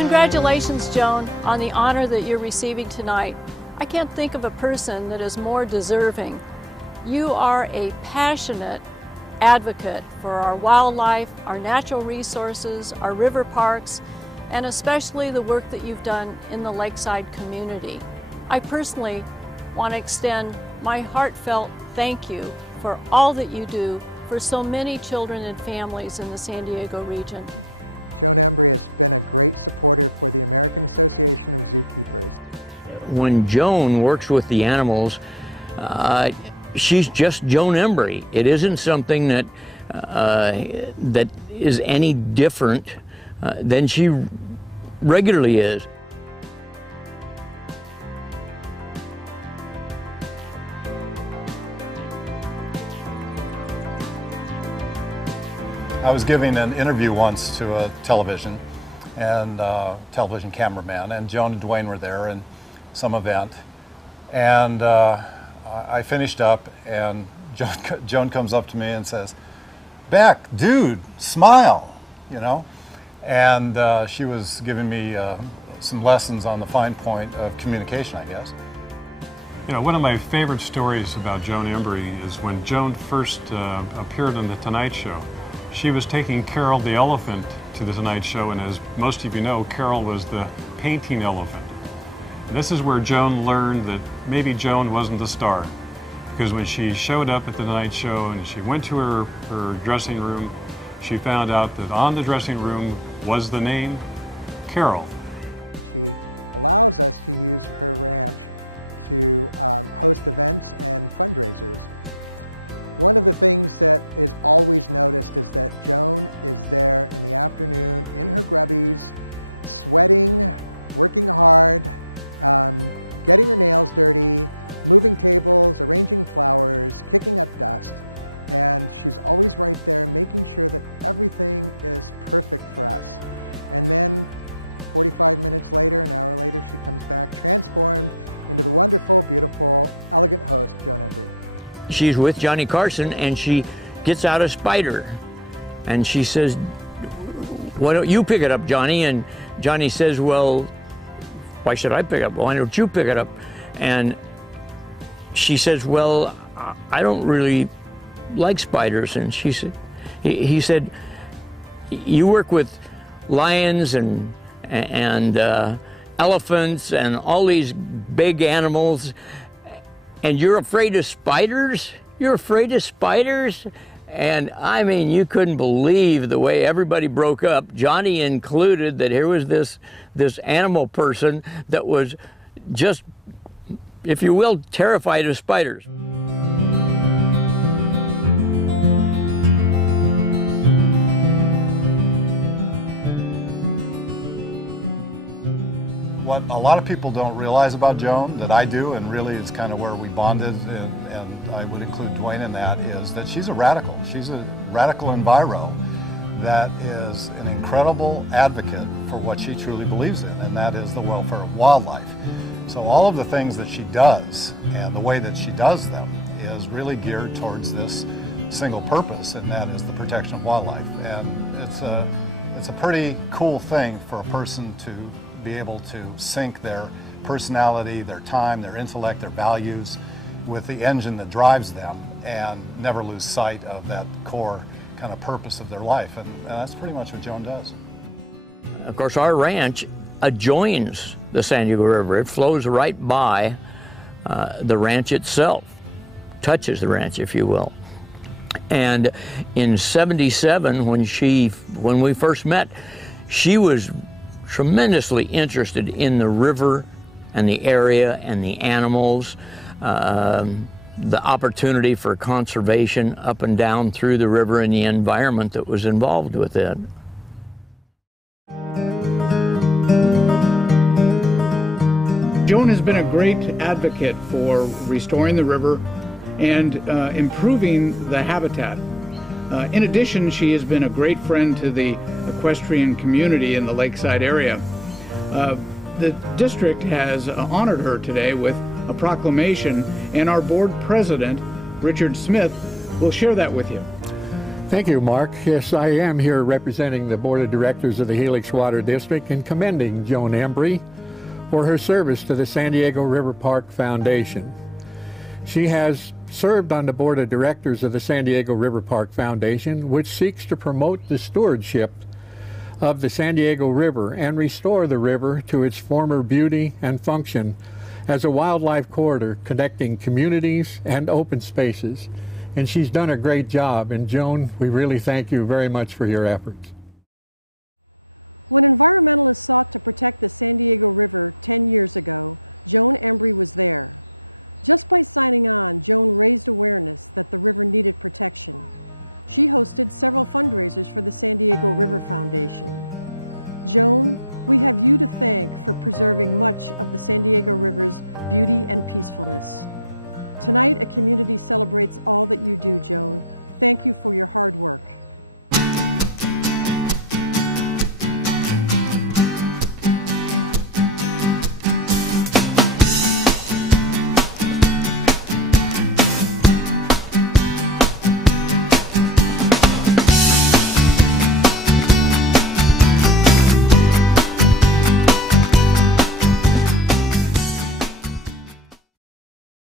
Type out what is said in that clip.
Congratulations, Joan, on the honor that you're receiving tonight. I can't think of a person that is more deserving. You are a passionate advocate for our wildlife, our natural resources, our river parks, and especially the work that you've done in the lakeside community. I personally want to extend my heartfelt thank you for all that you do for so many children and families in the San Diego region. When Joan works with the animals, she's just Joan Embery. It isn't something that that is any different than she regularly is. I was giving an interview once to a television cameraman, and Joan and Dwayne were there in some event, and I finished up, and Joan comes up to me and says, "Beck, dude, smile," you know, and she was giving me some lessons on the fine point of communication, I guess. You know, one of my favorite stories about Joan Embery is when Joan first appeared on The Tonight Show. She was taking Carol the elephant to The Tonight Show, and as most of you know, Carol was the painting elephant. And this is where Joan learned that maybe Joan wasn't the star, because when she showed up at The Tonight Show and she went to her dressing room, she found out that on the dressing room was the name Carol. She's with Johnny Carson, and she gets out a spider, and she says, "Why don't you pick it up, Johnny?" And Johnny says, "Well, why should I pick it up? Why don't you pick it up?" And she says, "Well, I don't really like spiders." And she said, he said, "You work with lions and elephants and all these big animals, and you're afraid of spiders? You're afraid of spiders?" And I mean, you couldn't believe the way everybody broke up, Johnny included, that here was this animal person that was just, if you will, terrified of spiders. What a lot of people don't realize about Joan, that I do, and really it's kind of where we bonded, and I would include Dwayne in that, is that she's a radical. She's a radical enviro that is an incredible advocate for what she truly believes in, and that is the welfare of wildlife. So all of the things that she does and the way that she does them is really geared towards this single purpose, and that is the protection of wildlife. And it's a pretty cool thing for a person to be able to sync their personality, their time, their intellect, their values with the engine that drives them, and never lose sight of that core kind of purpose of their life. And that's pretty much what Joan does. Of course, our ranch adjoins the San Diego River. It flows right by the ranch itself, touches the ranch, if you will. And in '77, when we first met, she was tremendously interested in the river and the area and the animals, the opportunity for conservation up and down through the river and the environment that was involved with it. Joan has been a great advocate for restoring the river and improving the habitat. In addition, she has been a great friend to the equestrian community in the lakeside area. The district has honored her today with a proclamation, and our board president, Richard Smith, will share that with you. Thank you, Mark. Yes, I am here representing the Board of Directors of the Helix Water District and commending Joan Embery for her service to the San Diego River Park Foundation. She has served on the Board of Directors of the San Diego River Park Foundation, which seeks to promote the stewardship of the San Diego River and restore the river to its former beauty and function as a wildlife corridor connecting communities and open spaces. And she's done a great job. And Joan, we really thank you very much for your efforts.